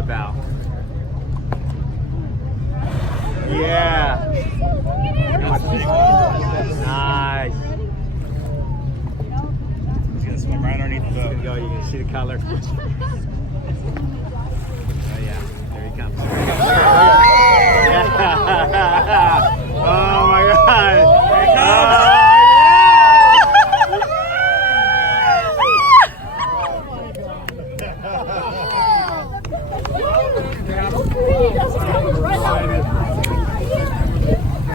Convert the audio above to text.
the bow. Yeah. Nice. He's gonna swim right underneath the There you boat. go. You can see the color. Oh yeah. There he comes. There he comes. Look at him.